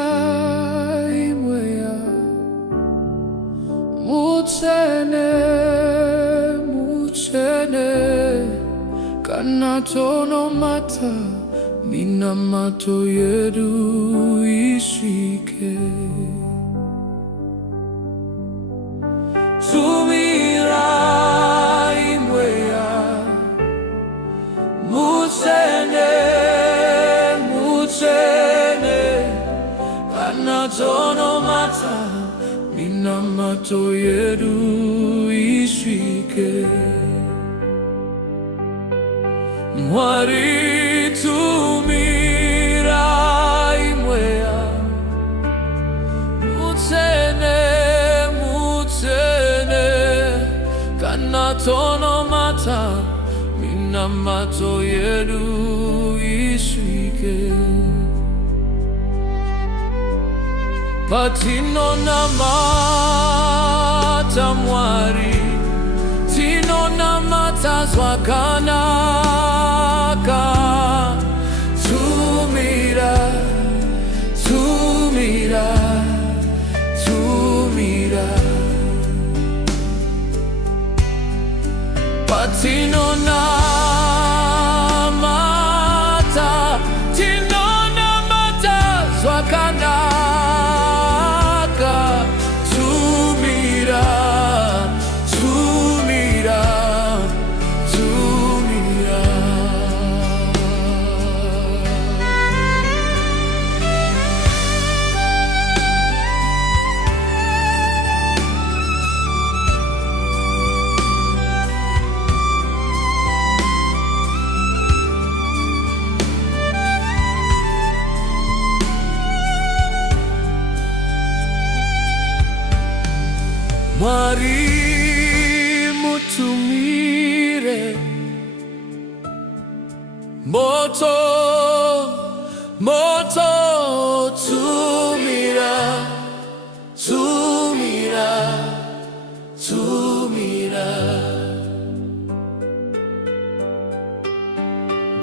Tumirai Mweya Mutsvene kana tono mata minamato yedu ishike. Tumirai Mweya Mutsvene Tono mata minamato yedu ishike. Mwari Tumirai Mweya Mutsvene kana tono mata minamato yedu ishike. Patino namata mwari, tino namata swakanaka. Tumira, tumira, tumira. Patino namata, tino namata swakanaka. Mwari mutumire moto tumira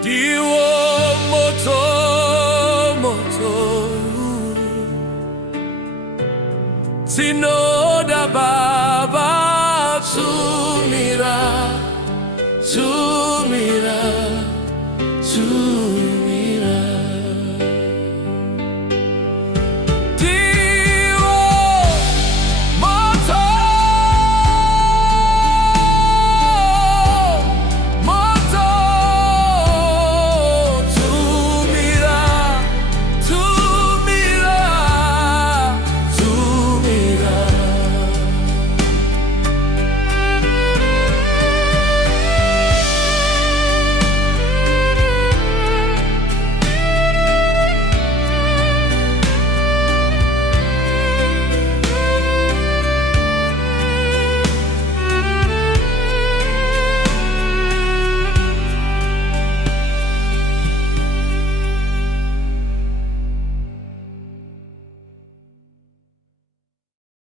diwo moto sino daba